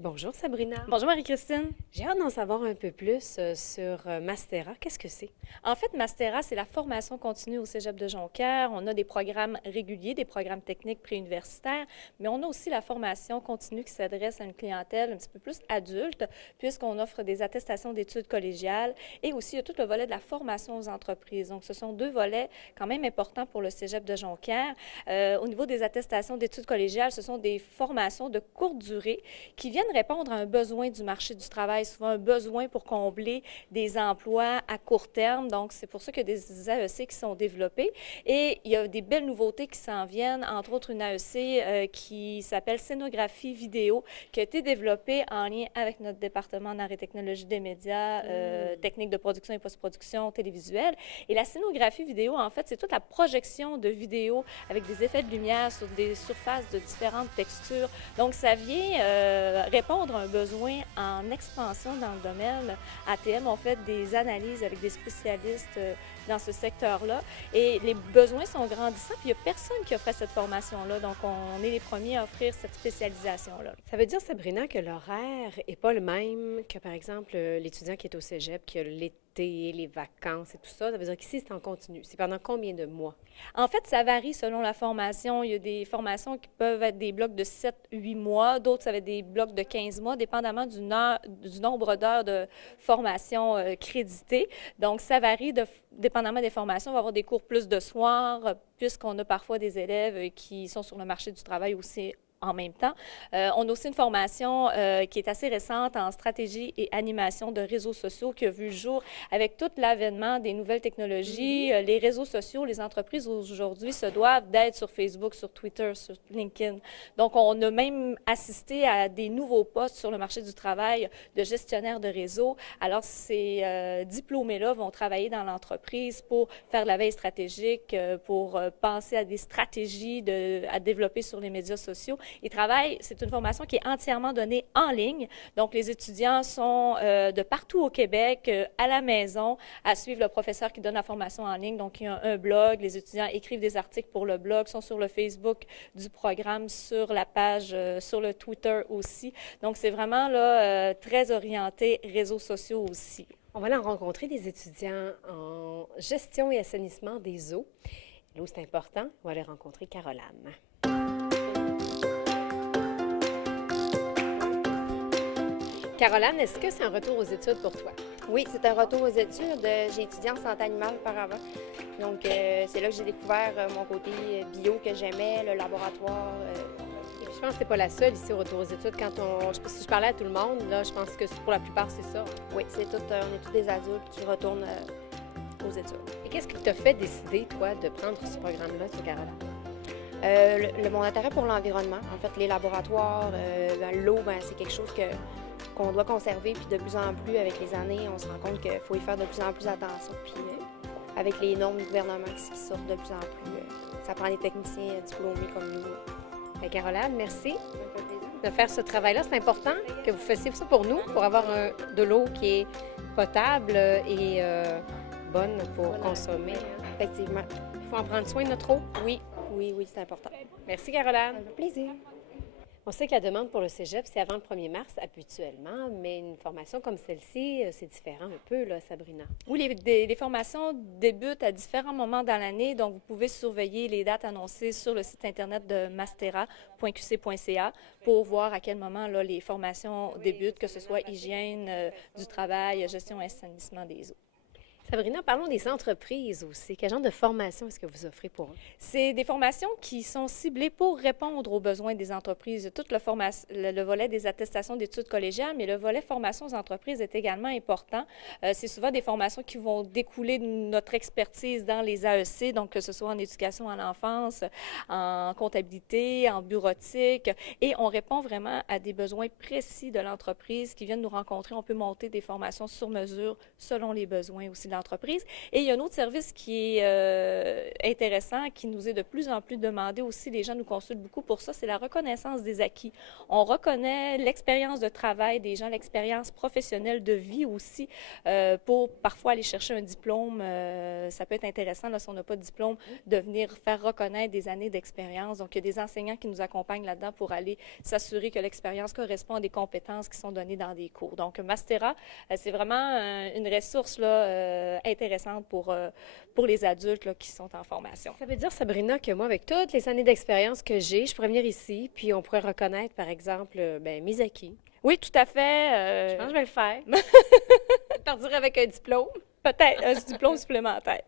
Bonjour Sabrina. Bonjour Marie-Christine. J'ai hâte d'en savoir un peu plus sur Mastera. Qu'est-ce que c'est? En fait, Mastera, c'est la formation continue au Cégep de Jonquière. On a des programmes réguliers, des programmes techniques préuniversitaires, mais on a aussi la formation continue qui s'adresse à une clientèle un petit peu plus adulte, puisqu'on offre des attestations d'études collégiales et aussi il y a tout le volet de la formation aux entreprises. Donc, ce sont deux volets quand même importants pour le Cégep de Jonquière. Au niveau des attestations d'études collégiales, ce sont des formations de courte durée qui viennent répondre à un besoin du marché du travail, souvent un besoin pour combler des emplois à court terme. Donc, c'est pour ça qu'il y a des AEC qui sont développés. Et il y a des belles nouveautés qui s'en viennent, entre autres une AEC qui s'appelle Scénographie vidéo, qui a été développée en lien avec notre département en arts et technologies des médias, techniques de production et post-production télévisuelle. Et la scénographie vidéo, en fait, c'est toute la projection de vidéos avec des effets de lumière sur des surfaces de différentes textures. Donc, ça vient répondre à un besoin en expansion dans le domaine. ATM ont fait des analyses avec des spécialistes dans ce secteur-là et les besoins sont grandissants, puis il n'y a personne qui offrait cette formation-là. Donc, on est les premiers à offrir cette spécialisation-là. Ça veut dire, Sabrina, que l'horaire n'est pas le même que, par exemple, l'étudiant qui est au cégep, qui a l'été, les vacances et tout ça. Ça veut dire qu'ici, c'est en continu. C'est pendant combien de mois? En fait, ça varie selon la formation. Il y a des formations qui peuvent être des blocs de 7-8 mois, d'autres, ça va être des blocs de 15 mois, dépendamment du nombre d'heures de formation créditées. Donc, ça varie dépendamment des formations. On va avoir des cours plus de soir, puisqu'on a parfois des élèves qui sont sur le marché du travail aussi en même temps. On a aussi une formation qui est assez récente en stratégie et animation de réseaux sociaux qui a vu le jour avec tout l'avènement des nouvelles technologies. Les réseaux sociaux, les entreprises aujourd'hui se doivent d'être sur Facebook, sur Twitter, sur LinkedIn. Donc, on a même assisté à des nouveaux postes sur le marché du travail de gestionnaire de réseau. Alors, ces diplômés-là vont travailler dans l'entreprise pour faire de la veille stratégique, pour penser à des stratégies à développer sur les médias sociaux. Ils travaillent, c'est une formation qui est entièrement donnée en ligne. Donc, les étudiants sont de partout au Québec, à la maison, à suivre le professeur qui donne la formation en ligne. Donc, il y a un blog, les étudiants écrivent des articles pour le blog, sont sur le Facebook du programme, sur la page, sur le Twitter aussi. Donc, c'est vraiment là très orienté réseaux sociaux aussi. On va aller rencontrer des étudiants en gestion et assainissement des eaux. L'eau, c'est important. On va aller rencontrer Caroline. Caroline, est-ce que c'est un retour aux études pour toi? Oui, c'est un retour aux études. J'ai étudié en santé animale par avant. Donc, c'est là que j'ai découvert mon côté bio que j'aimais, le laboratoire. Et puis, je pense que c'est pas la seule ici au retour aux études. Si je parlais à tout le monde, là, je pense que pour la plupart, c'est ça. Oui, on est tous des adultes qui retournent aux études. Et qu'est-ce qui t'a fait décider, toi, de prendre ce programme-là, toi, Caroline? Mon intérêt pour l'environnement, en fait, les laboratoires, l'eau, c'est quelque chose qu'on doit conserver. Puis de plus en plus, avec les années, on se rend compte qu'il faut y faire de plus en plus attention. Puis avec les normes du gouvernement qui sortent de plus en plus, ça prend des techniciens diplômés comme nous. Bien, Caroline, merci de faire ce travail-là. C'est important que vous fassiez ça pour nous, pour avoir de l'eau qui est potable et bonne pour consommer. Effectivement. Il faut en prendre soin de notre eau. Oui, c'est important. Merci, Caroline. Ça me fait plaisir. On sait que la demande pour le cégep, c'est avant le 1er mars habituellement, mais une formation comme celle-ci, c'est différent un peu, là, Sabrina. Oui, les formations débutent à différents moments dans l'année, donc vous pouvez surveiller les dates annoncées sur le site internet de mastera.qc.ca pour voir à quel moment là, les formations débutent, que ce soit hygiène du travail, gestion et assainissement des eaux. Sabrina, parlons des entreprises aussi. Quel genre de formation est-ce que vous offrez pour eux? C'est des formations qui sont ciblées pour répondre aux besoins des entreprises. Il y a tout le volet des attestations d'études collégiales, mais le volet formation aux entreprises est également important. C'est souvent des formations qui vont découler de notre expertise dans les AEC, donc que ce soit en éducation à l'enfance, en comptabilité, en bureautique, et on répond vraiment à des besoins précis de l'entreprise qui viennent nous rencontrer. On peut monter des formations sur mesure selon les besoins aussi de d'entreprise. Et il y a un autre service qui est intéressant, qui nous est de plus en plus demandé aussi. Les gens nous consultent beaucoup pour ça, c'est la reconnaissance des acquis. On reconnaît l'expérience de travail des gens, l'expérience professionnelle de vie aussi, pour parfois aller chercher un diplôme. Ça peut être intéressant, là, si on n'a pas de diplôme, de venir faire reconnaître des années d'expérience. Donc, il y a des enseignants qui nous accompagnent là-dedans pour aller s'assurer que l'expérience correspond à des compétences qui sont données dans des cours. Donc, Mastera, c'est vraiment une ressource là, intéressante pour les adultes là, qui sont en formation. Ça veut dire, Sabrina, que moi, avec toutes les années d'expérience que j'ai, je pourrais venir ici, puis on pourrait reconnaître, par exemple, mes acquis. Oui, tout à fait. Je pense que je vais le faire. Partir avec un diplôme. Peut-être un diplôme supplémentaire.